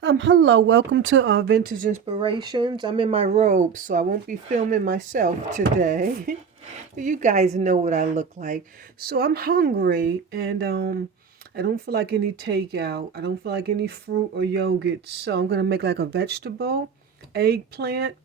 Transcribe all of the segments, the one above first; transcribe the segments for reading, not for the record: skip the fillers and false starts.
Hello, welcome to Vintage Inspirations. I'm in my robe, so I won't be filming myself today. You guys know what I look like. So I'm hungry and I don't feel like any takeout. I don't feel like any fruit or yogurt. So I'm gonna make like a vegetable, eggplant.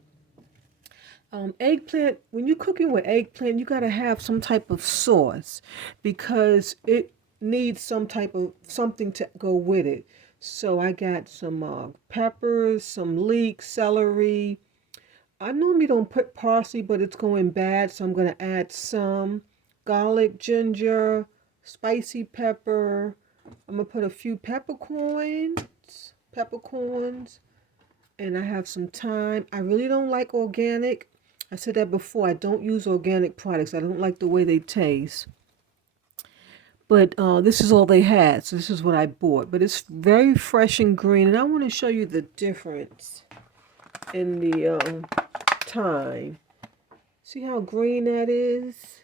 Eggplant, when you're cooking with eggplant, you gotta have some type of sauce because it needs some type of something to go with it. So I got some peppers, some leek, celery. I normally don't put parsley, but it's going bad, so I'm gonna add some garlic, ginger, spicy pepper. I'm gonna put a few peppercorns, and I have some thyme. I really don't like organic. I said that before. I don't use organic products. I don't like the way they taste. But this is all they had, so this is what I bought. But it's very fresh and green, and I want to show you the difference in the thyme. See how green that is?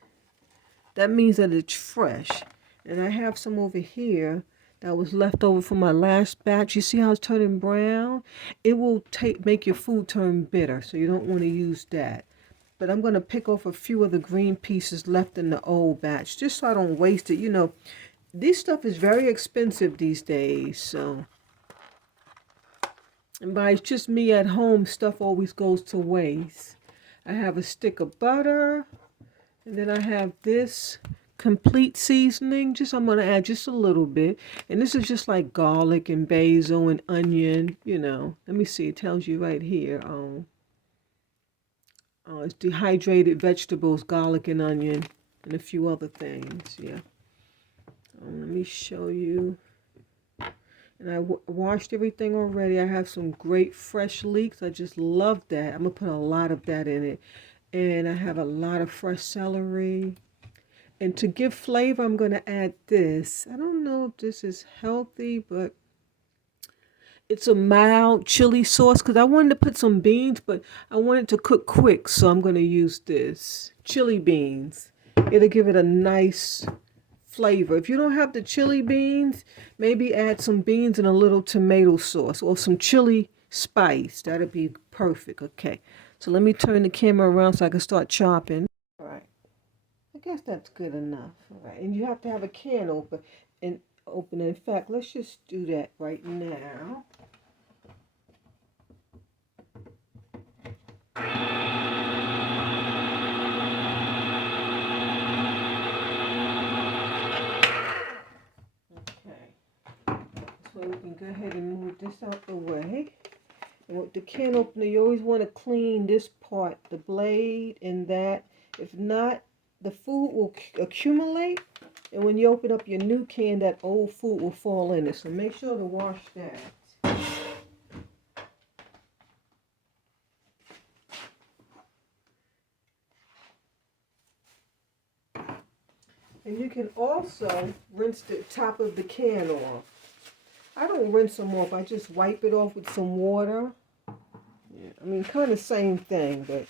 That means that it's fresh. And I have some over here that was left over from my last batch. You see how it's turning brown? It will make your food turn bitter, so you don't want to use that. But I'm going to pick off a few of the green pieces left in the old batch, just so I don't waste it. You know, this stuff is very expensive these days, so. And by it's just me at home, stuff always goes to waste. I have a stick of butter. And then I have this complete seasoning. I'm going to add just a little bit. And this is just like garlic and basil and onion, you know. Let me see. It tells you right here. It's dehydrated vegetables, garlic and onion, and a few other things. Yeah. Let me show you. And I washed everything already. I have some great fresh leeks. I just love that. I'm going to put a lot of that in it. And I have a lot of fresh celery. And to give flavor, I'm going to add this. I don't know if this is healthy, but it's a mild chili sauce because I wanted to put some beans, but I wanted to cook quick, so I'm going to use this. Chili beans. It'll give it a nice flavor. If you don't have the chili beans, maybe add some beans and a little tomato sauce or some chili spice. That'll be perfect. Okay. So let me turn the camera around so I can start chopping. All right. I guess that's good enough. All right. And you have to have a can open. In fact, let's just do that right now. Okay. So we can go ahead and move this out the way. And with the can opener, you always want to clean this part, the blade and that. If not, the food will accumulate. And when you open up your new can, that old food will fall in it. So make sure to wash that. And you can also rinse the top of the can off. I don't rinse them off. I just wipe it off with some water. Yeah, I mean, kind of same thing, but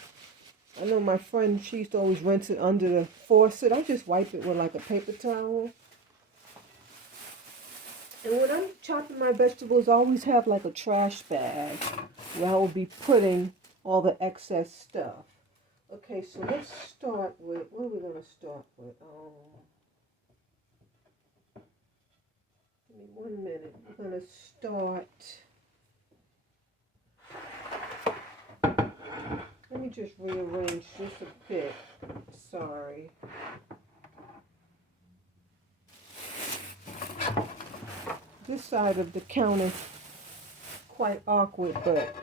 I know my friend, she used to always rinse it under the faucet. I just wipe it with like a paper towel. And when I'm chopping my vegetables, I always have like a trash bag where I will be putting all the excess stuff. Okay, so let's start with, what are we going to start with? Give me 1 minute. We're going to start. Let me just rearrange just a bit. Sorry. This side of the counter quite awkward, but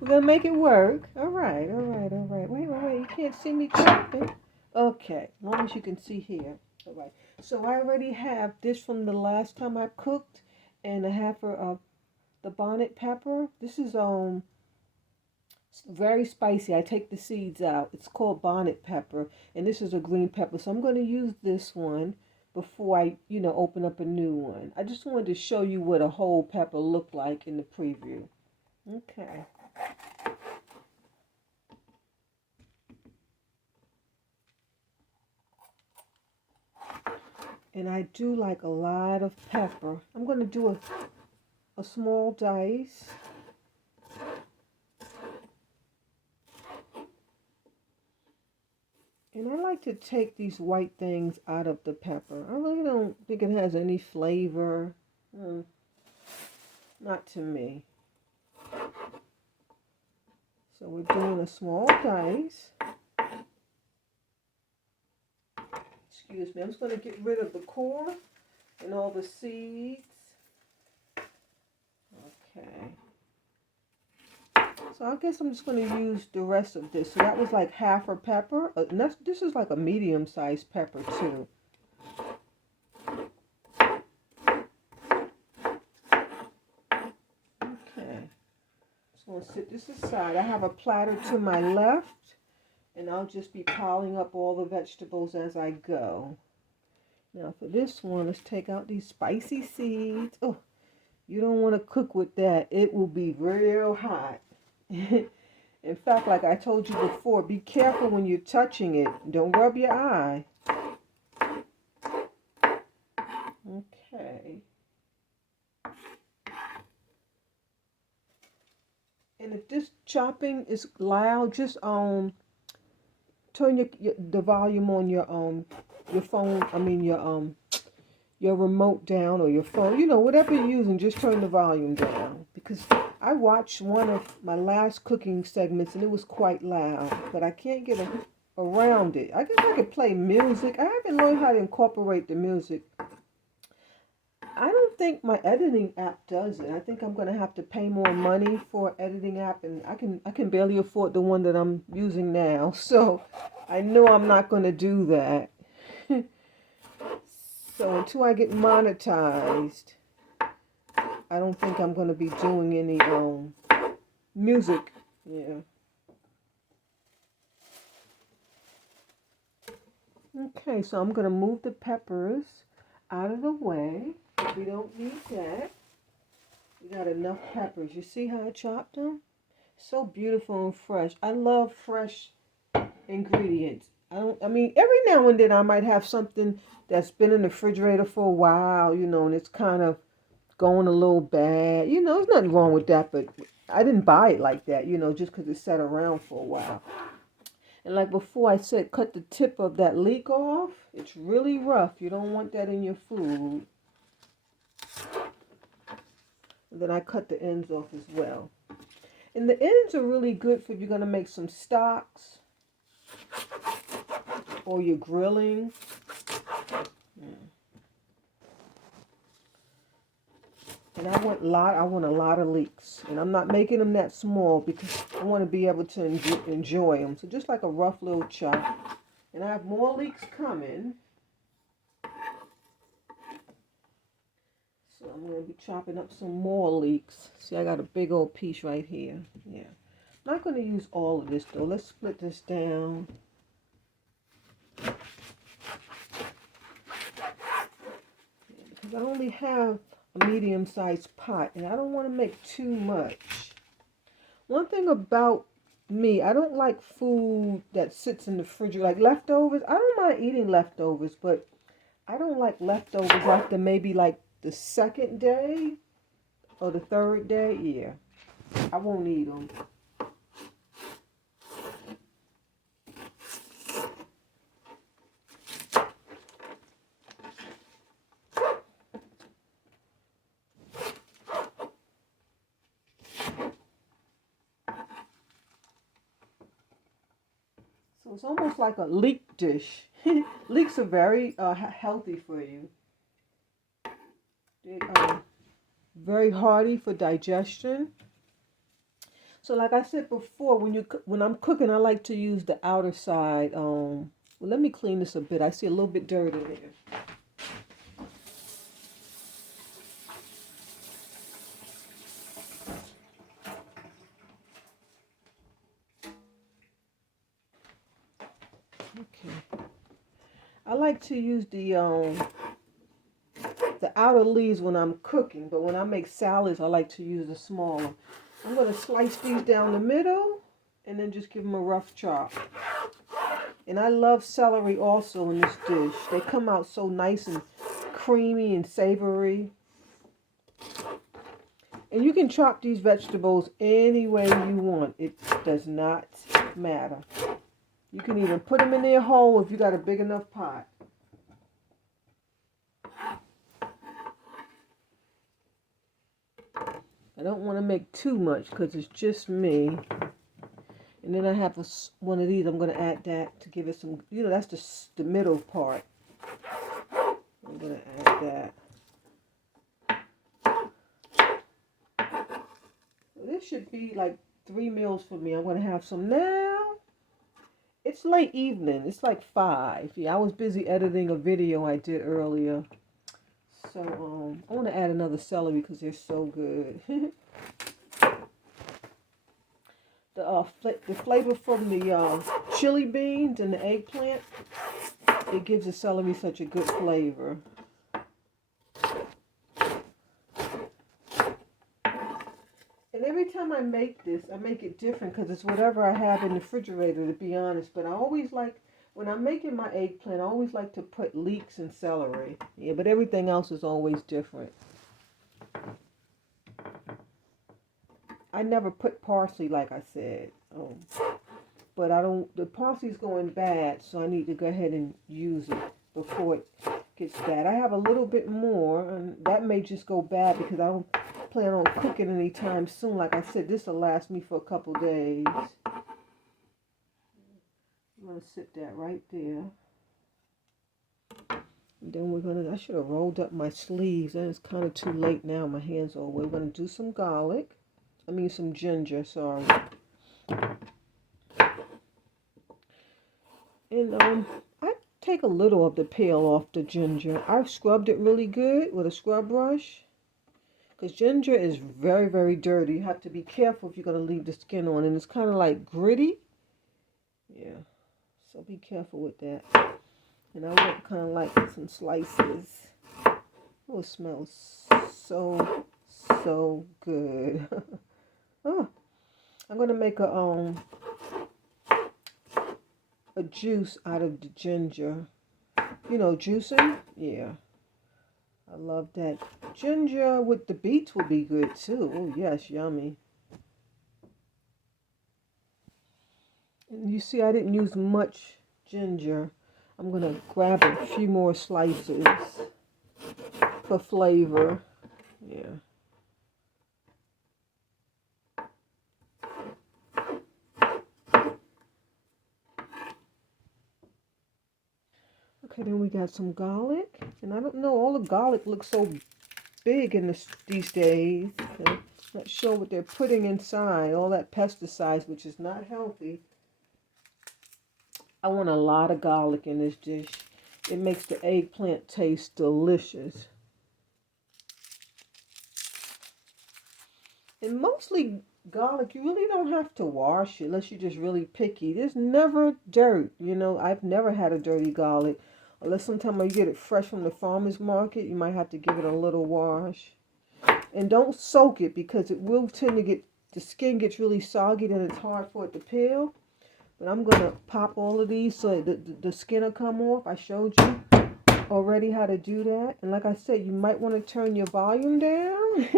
we're gonna make it work. All right. Wait. You can't see me chopping. Okay, as long as you can see here. All right. So I already have this from the last time I cooked, and a half of the bonnet pepper. This is very spicy. I take the seeds out. It's called bonnet pepper, and this is a green pepper. So I'm going to use this one before I, open up a new one. I just wanted to show you what a whole pepper looked like in the preview. Okay. And I do like a lot of pepper. I'm going to do a small dice. And I like to take these white things out of the pepper. I really don't think it has any flavor. Not to me. So we're doing a small dice. Excuse me. I'm just going to get rid of the core and all the seeds. Okay. So I guess I'm just going to use the rest of this. So that was like half a pepper. And this is like a medium-sized pepper too. Okay. Just going to set this aside. I have a platter to my left. And I'll just be piling up all the vegetables as I go. Now for this one, let's take out these spicy seeds. Oh, you don't want to cook with that. It will be real hot. In fact, like I told you before, be careful when you're touching it. Don't rub your eye. Okay. And if this chopping is loud, just turn the volume on your phone. I mean your remote down, or your phone. You know, whatever you're using, just turn the volume down. Because I watched one of my last cooking segments and it was quite loud, but I can't get around it. I guess I could play music. I haven't learned how to incorporate the music. I don't think my editing app does it. I think I'm going to have to pay more money for an editing app, and I can barely afford the one that I'm using now. So I know I'm not going to do that. So until I get monetized, I don't think I'm going to be doing any music. Yeah. Okay, so I'm going to move the peppers out of the way. We don't need that. We got enough peppers. You see how I chopped them? So beautiful and fresh. I love fresh ingredients. I mean, every now and then I might have something that's been in the refrigerator for a while, you know, and it's kind of going a little bad. You know, there's nothing wrong with that, but I didn't buy it like that, you know, just because it sat around for a while. And like before I said, cut the tip of that leek off. It's really rough. You don't want that in your food. And then I cut the ends off as well. And the ends are really good for if you're going to make some stocks or you're grilling. And I want a lot of leeks. And I'm not making them that small because I want to be able to enjoy them. So just like a rough little chop. And I have more leeks coming. So I'm going to be chopping up some more leeks. See, I got a big old piece right here. Yeah. I'm not going to use all of this though. Let's split this down. Yeah, because I only have a medium-sized pot and I don't want to make too much. One thing about me, I don't like food that sits in the fridge, like leftovers. I don't mind eating leftovers, but I don't like leftovers after maybe like the second day or the third day. Yeah, I won't eat them. So it's almost like a leek dish. Leeks are very healthy for you. They're very hearty for digestion. So like I said before, when I'm cooking, I like to use the outer side. Well, let me clean this a bit. I see a little bit dirty there. Okay. I like to use the outer leaves when I'm cooking, but when I make salads, I like to use the smaller. I'm going to slice these down the middle and then just give them a rough chop. And I love celery also in this dish. They come out so nice and creamy and savory. And you can chop these vegetables any way you want. It does not matter. You can even put them in there whole if you got a big enough pot. I don't want to make too much because it's just me. And then I have one of these. I'm going to add that to give it some, that's the middle part. I'm going to add that. This should be like 3 meals for me. I'm going to have some now. It's late evening. It's like 5. Yeah, I was busy editing a video I did earlier. So I want to add another celery because they're so good. The flavor from the chili beans and the eggplant, it gives the celery such a good flavor. And every time I make this, I make it different because it's whatever I have in the refrigerator, to be honest. But I always like, when I'm making my eggplant, I always like to put leeks and celery. Yeah, but everything else is always different. I never put parsley, like I said. But the parsley's going bad, so I need to go ahead and use it before it gets bad. I have a little bit more, and that may just go bad because I don't plan on cooking anytime soon. Like I said, this will last me for a couple days. I'm going to sit that right there. And then I should have rolled up my sleeves, and it's kind of too late now. My hands are away. We're going to do some some ginger, sorry. And I take a little of the peel off the ginger. I've scrubbed it really good with a scrub brush. Because ginger is very, very dirty. You have to be careful if you're going to leave the skin on. And it's kind of like gritty. Yeah. So be careful with that. And I want kind of like some slices. Oh, it smells so, so good. Oh, I'm going to make a juice out of the ginger. Juicing? Yeah. I love that. Ginger with the beets will be good too. Oh yes, yummy. And you see, I didn't use much ginger. I'm going to grab a few more slices for flavor. Yeah. Okay, then we got some garlic. And I don't know, all the garlic looks so big in these days. Okay. Not sure what they're putting inside. All that pesticides, which is not healthy. I want a lot of garlic in this dish. It makes the eggplant taste delicious. And mostly garlic, you really don't have to wash it unless you're just really picky. There's never dirt. I've never had a dirty garlic. Unless sometimes you get it fresh from the farmer's market, you might have to give it a little wash. And don't soak it because it will tend to the skin gets really soggy, then it's hard for it to peel. But I'm going to pop all of these so the skin will come off. I showed you already how to do that. And like I said, you might want to turn your volume down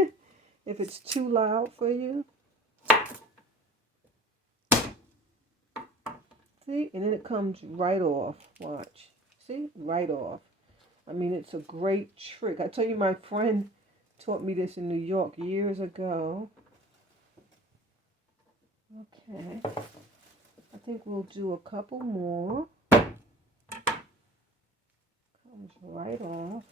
if it's too loud for you. See? And then it comes right off. Watch. See? Right off. I mean, it's a great trick. I tell you, my friend taught me this in New York years ago. Okay. I think we'll do a couple more. Comes right off.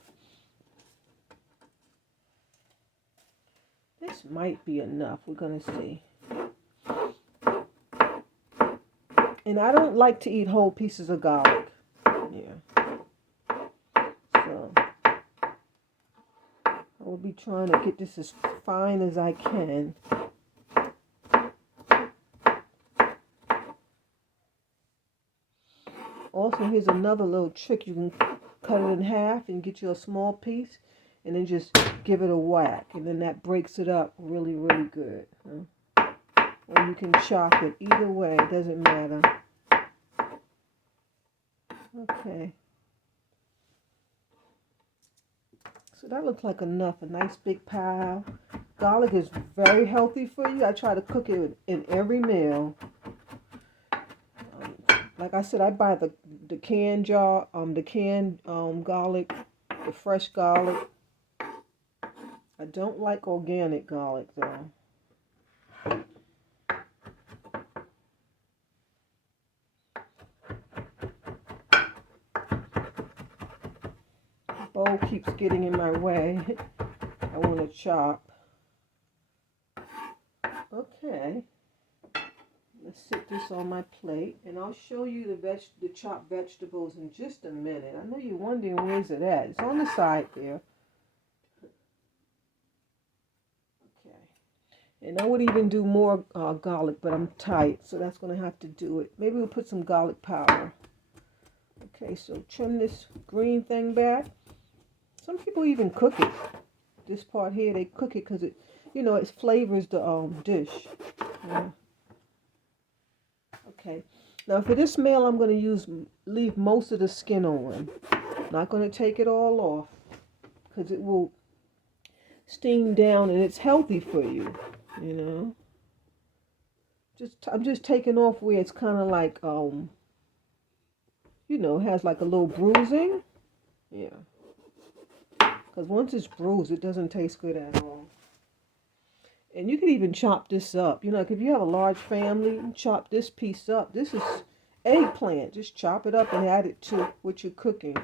This might be enough. We're going to see. And I don't like to eat whole pieces of garlic. Yeah. So I will be trying to get this as fine as I can. Also, here's another little trick. You can cut it in half and get you a small piece and then just give it a whack. And then that breaks it up really, really good. Or you can chop it. Either way, it doesn't matter. Okay. So that looks like enough. A nice big pile. garlic is very healthy for you. I try to cook it in every meal. Like I said, I buy the canned jar, the canned garlic, the fresh garlic. I don't like organic garlic though. The bowl keeps getting in my way. I want to chop. Okay. Let's sit this on my plate, and I'll show you the chopped vegetables in just a minute. I know you're wondering where's it at. It's on the side there. Okay. And I would even do more garlic, but I'm tight, so that's going to have to do it. Maybe we'll put some garlic powder. Okay, so trim this green thing back. Some people even cook it. This part here, they cook it because it, you know, it flavors the dish. Yeah. Okay, now for this meal, I'm going to leave most of the skin on. Not going to take it all off because it will steam down and it's healthy for you, you know. I'm just taking off where it's kind of like, you know, has like a little bruising. Yeah. Because once it's bruised, it doesn't taste good at all. And you can even chop this up. You know, like if you have a large family, chop this piece up. This is eggplant. Just chop it up and add it to what you're cooking.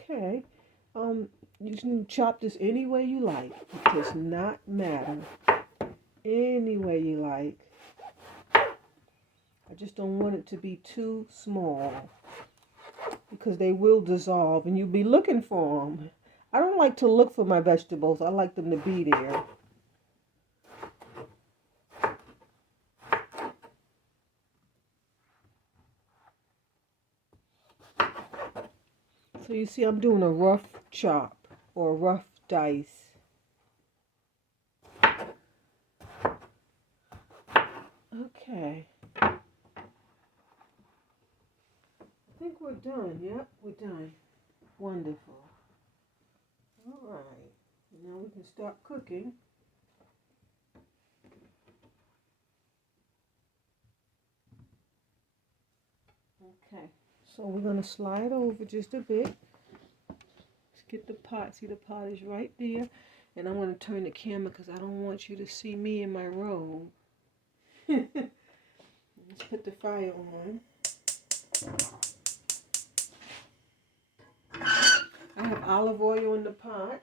Okay. You can chop this any way you like. It does not matter. Any way you like. I just don't want it to be too small, because they will dissolve and you'll be looking for them. I don't like to look for my vegetables. I like them to be there. So you see, I'm doing a rough chop or a rough dice. Okay. I think we're done. Yep, we're done. Wonderful. All right. Now we can start cooking. Okay. So we're going to slide over just a bit. Let's get the pot. See, the pot is right there. And I'm going to turn the camera because I don't want you to see me in my robe. Let's put the fire on. I have olive oil in the pot.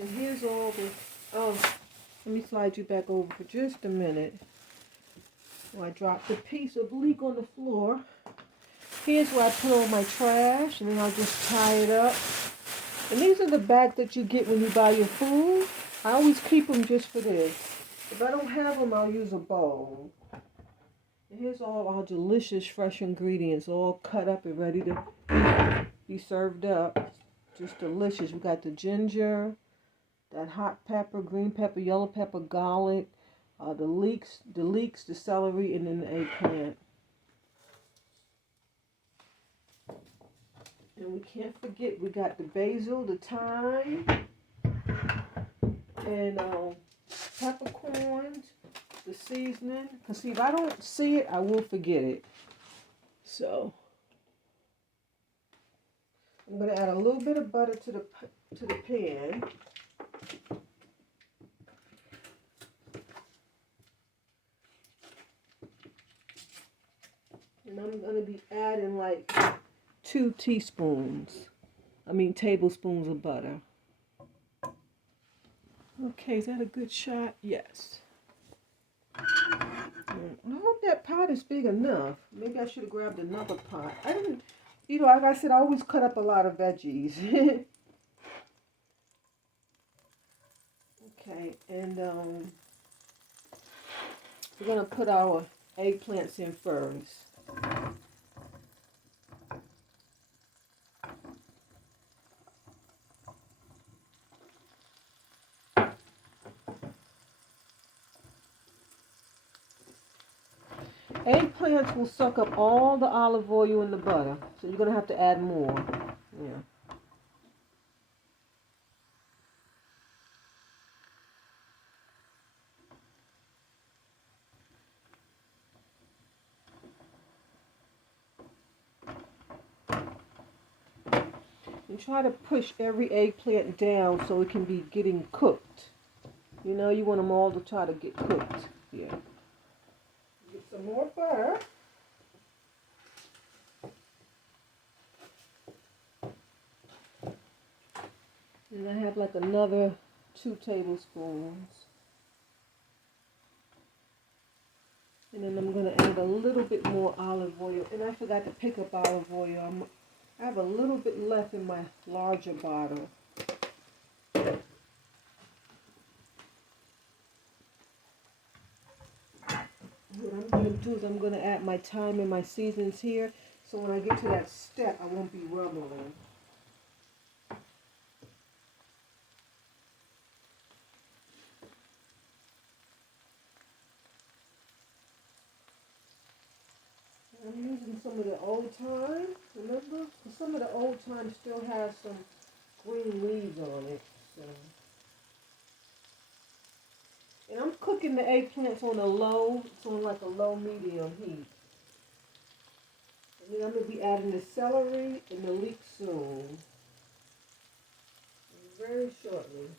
And here's all the, oh, let me slide you back over for just a minute. Oh, I dropped a piece of leek on the floor. Here's where I put all my trash, and then I'll just tie it up. And these are the bags that you get when you buy your food. I always keep them just for this. If I don't have them, I'll use a bowl. And here's all our delicious fresh ingredients, all cut up and ready to be served up. Just delicious. We got the ginger, that hot pepper, green pepper, yellow pepper, garlic, the leeks, the celery, and then the eggplant. And we can't forget, we got the basil, the thyme, and peppercorns, the seasoning. Because see, if I don't see it, I will forget it. So I'm going to add a little bit of butter to the pan. And I'm going to be adding like 2 tablespoons of butter. Okay, is that a good shot? Yes. I hope that pot is big enough. Maybe I should have grabbed another pot. I didn't, you know, like I said, I always cut up a lot of veggies. Okay, and we're going to put our eggplants in first. eggplants will suck up all the olive oil and the butter, so you're going to have to add more. Yeah. And try to push every eggplant down so it can be getting cooked. You know, you want them all to try to get cooked. Yeah. Get some more butter. And I have like another 2 tablespoons. And then I'm going to add a little bit more olive oil. And I forgot to pick up olive oil. I have a little bit left in my larger bottle. What I'm going to do is I'm going to add my thyme and my seasonings here. So when I get to that step, I won't be rumbling. I'm using some of the old thyme, remember? Some of the old thyme still has some green leaves on it. So. And I'm cooking the eggplants on like a low medium heat. And then I'm going to be adding the celery and the leek soon. Very shortly.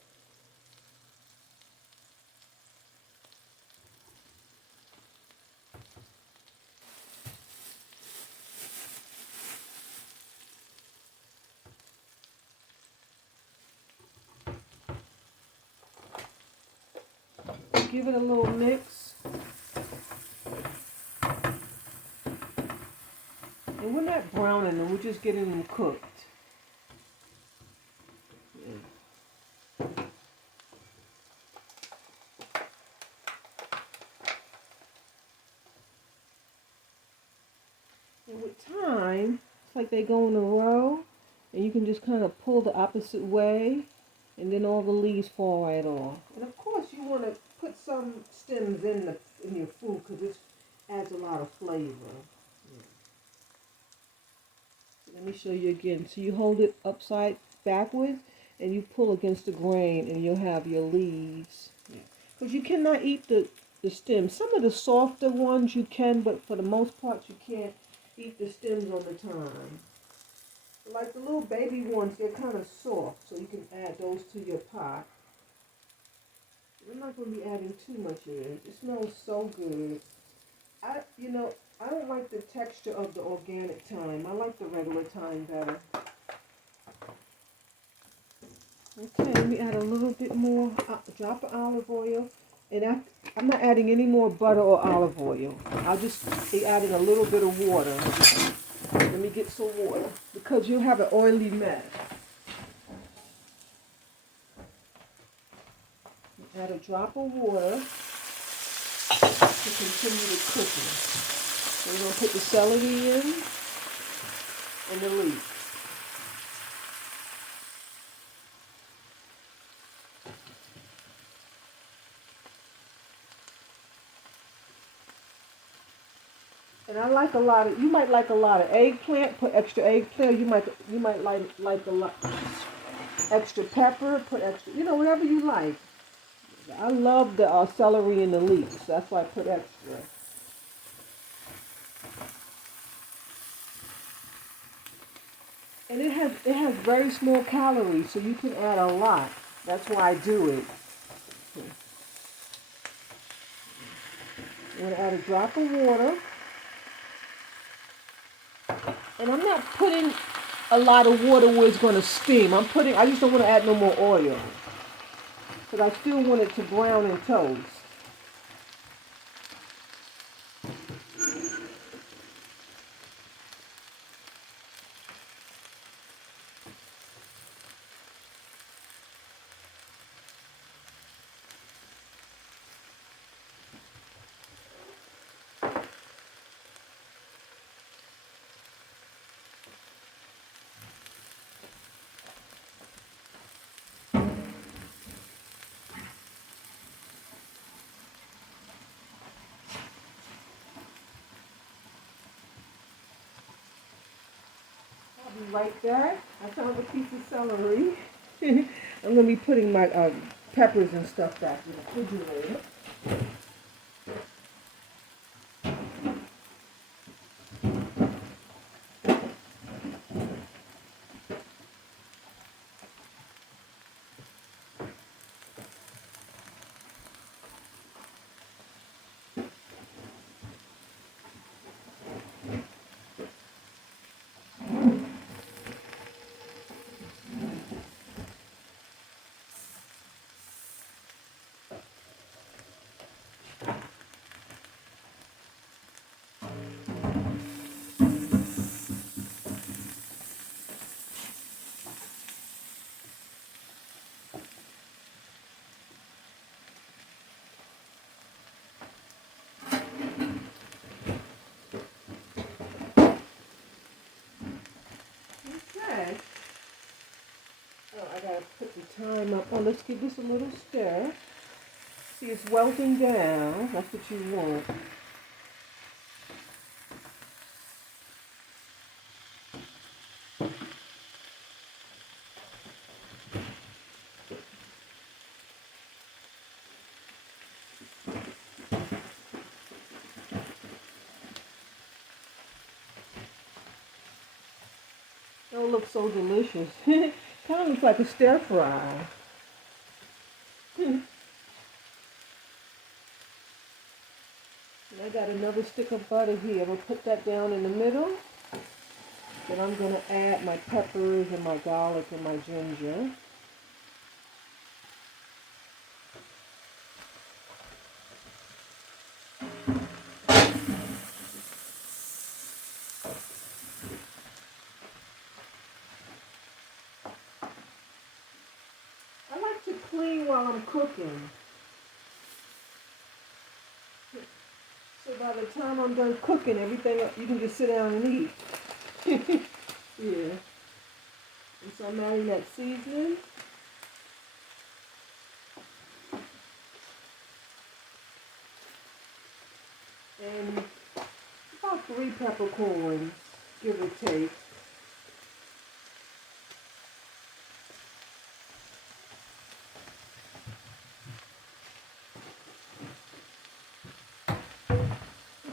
Give it a little mix. And we're not browning them, we're just getting them cooked. Yeah. And with time, it's like they go in a row, and you can just kind of pull the opposite way, and then all the leaves fall right off. And of course, you want to put some stems in your food because this adds a lot of flavor. Yeah. So let me show you again. So you hold it upside backwards, and you pull against the grain, and you'll have your leaves. Because you cannot eat the stems. Some of the softer ones you can, but for the most part, you can't eat the stems on the thyme. Like the little baby ones, they're kind of soft, so you can add those to your pot. I'm not going to be adding too much in. It smells so good. I don't like the texture of the organic thyme. I like the regular thyme better. Okay, let me add a little bit more, drop of olive oil. And I'm not adding any more butter or olive oil. I'll just be adding a little bit of water. Let me get some water because you'll have an oily mess. Add a drop of water to continue the cooking. So we're going to put the celery in and the leeks. And I like you might like a lot of eggplant, put extra eggplant. You might like a lot extra pepper, put extra, whatever you like. I love the celery and the leeks. That's why I put extra. And it has very small calories, so you can add a lot. That's why I do it. I'm going to add a drop of water. And I'm not putting a lot of water where it's going to steam. I just don't want to add no more oil. Because I still want it to brown and toast. right back. I found a piece of celery. I'm going to be putting my peppers and stuff back in the refrigerator. Okay. Oh, I gotta put the time up. Oh, let's give this a little stir. See, it's welting down. That's what you want. Oh, it looks so delicious. Kind of looks like a stir fry. And I got another stick of butter here. We'll put that down in the middle. Then I'm going to add my peppers and my garlic and my ginger. I like to clean while I'm cooking. So by the time I'm done cooking, everything, you can just sit down and eat. Yeah. And so I'm adding that seasoning. And about 3 peppercorns, give or take.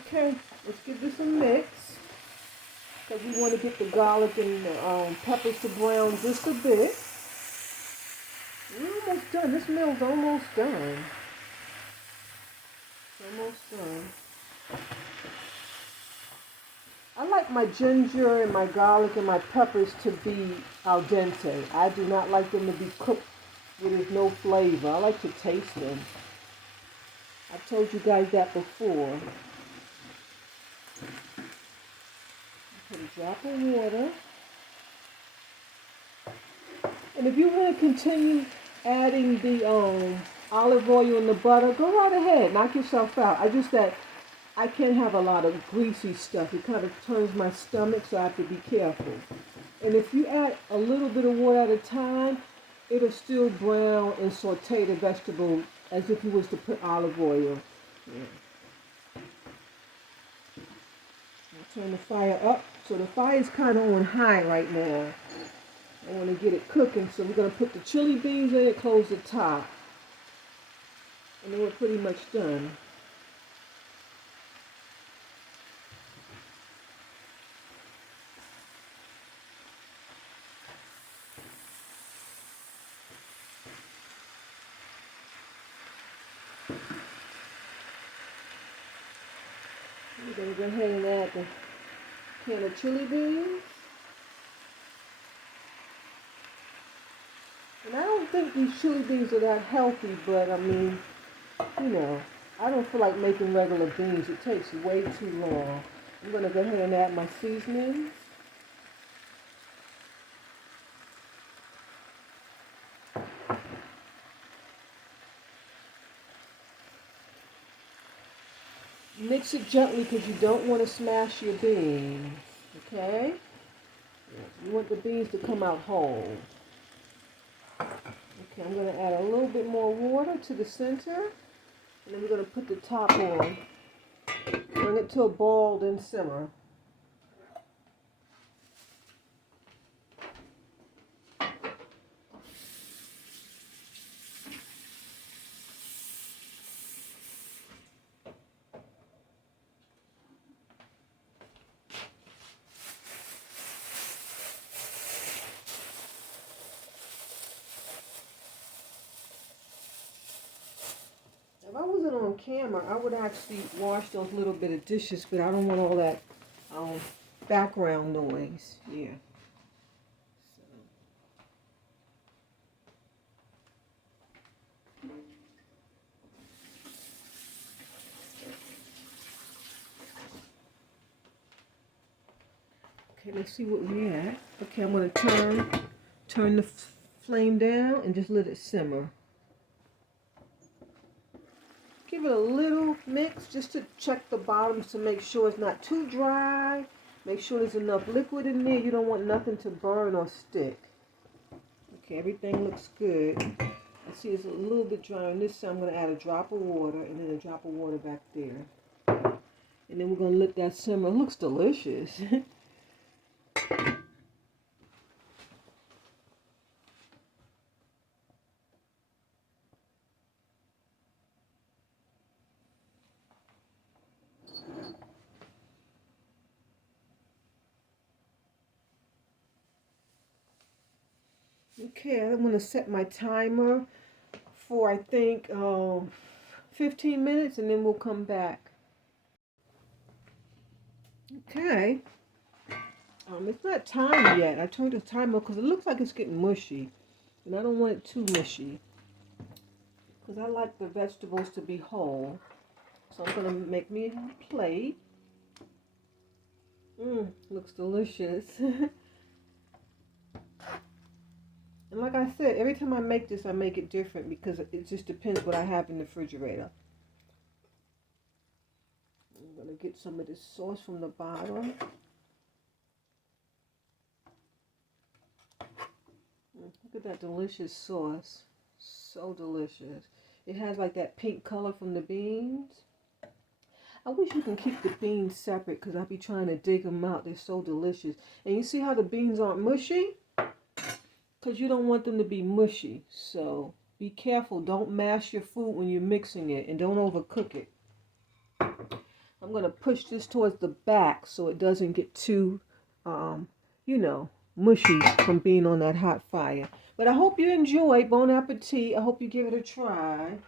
Okay, let's give this a mix. Because we want to get the garlic and the peppers to brown just a bit. We're almost done. This meal's almost done. Almost done. I like my ginger and my garlic and my peppers to be al dente. I do not like them to be cooked where there's no flavor. I like to taste them. I've told you guys that before. Put a drop of water. And if you want to continue adding the olive oil and the butter, go right ahead. Knock yourself out. I can't have a lot of greasy stuff. It kind of turns my stomach, so I have to be careful. And if you add a little bit of water at a time, it'll still brown and saute the vegetable as if you was to put olive oil. Yeah. I'll turn the fire up. So the fire is kind of on high right now. I want to get it cooking, so we're going to put the chili beans in it, close the top. And then we're pretty much done. We're going to go ahead and add the can of chili beans. And I don't think these chili beans are that healthy, but I mean, you know, I don't feel like making regular beans. It takes way too long. I'm going to go ahead and add my seasonings. Mix it gently because you don't want to smash your beans, okay? You want the beans to come out whole. Okay, I'm going to add a little bit more water to the center, and then we're going to put the top on. Bring it to a boil, then simmer. on camera, I would actually wash those little bit of dishes, but I don't want all that background noise. Yeah. Okay, let's see what we're at. Okay, I'm going to turn the flame down and just let it simmer. Give it a little mix just to check the bottoms to make sure it's not too dry. Make sure there's enough liquid in there. You don't want nothing to burn or stick. Okay, everything looks good. I see it's a little bit dry on this side. I'm going to add a drop of water and then a drop of water back there. And then we're going to let that simmer. It looks delicious. Okay, I'm going to set my timer for, I think, 15 minutes, and then we'll come back. Okay. It's not time yet. I turned the timer because it looks like it's getting mushy. And I don't want it too mushy. Because I like the vegetables to be whole. So I'm going to make me a plate. Looks delicious. And like I said, every time I make this, I make it different because it just depends what I have in the refrigerator. I'm going to get some of this sauce from the bottom. Look at that delicious sauce. So delicious. It has like that pink color from the beans. I wish you can keep the beans separate because I'll be trying to dig them out. They're so delicious. And you see how the beans aren't mushy? Because you don't want them to be mushy. So be careful. Don't mash your food when you're mixing it. And don't overcook it. I'm going to push this towards the back so it doesn't get too, mushy from being on that hot fire. But I hope you enjoy. Bon appetit. I hope you give it a try.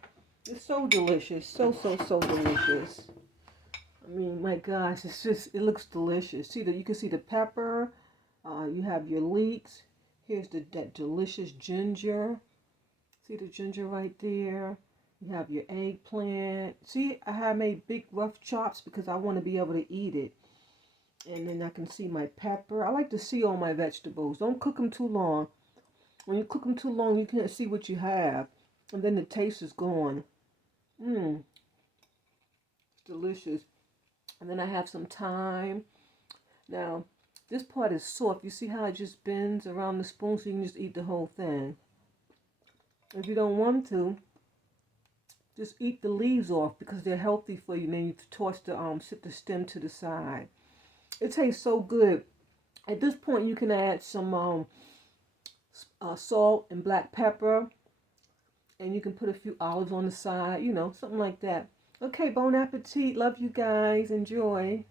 It's so delicious. So delicious. I mean, my gosh, it looks delicious. See, you can see the pepper. You have your leeks. Here's that delicious ginger. See the ginger right there. You have your eggplant. See, I have made big rough chops because I want to be able to eat it. And then I can see my pepper. I like to see all my vegetables. Don't cook them too long. When you cook them too long, you can't see what you have. And then the taste is gone. It's delicious. And then I have some thyme. Now, this part is soft. You see how it just bends around the spoon so you can just eat the whole thing. If you don't want to, just eat the leaves off because they're healthy for you. And then you toss sit the stem to the side. It tastes so good. At this point, you can add some salt and black pepper. And you can put a few olives on the side, something like that. Okay, bon appetit. Love you guys. Enjoy.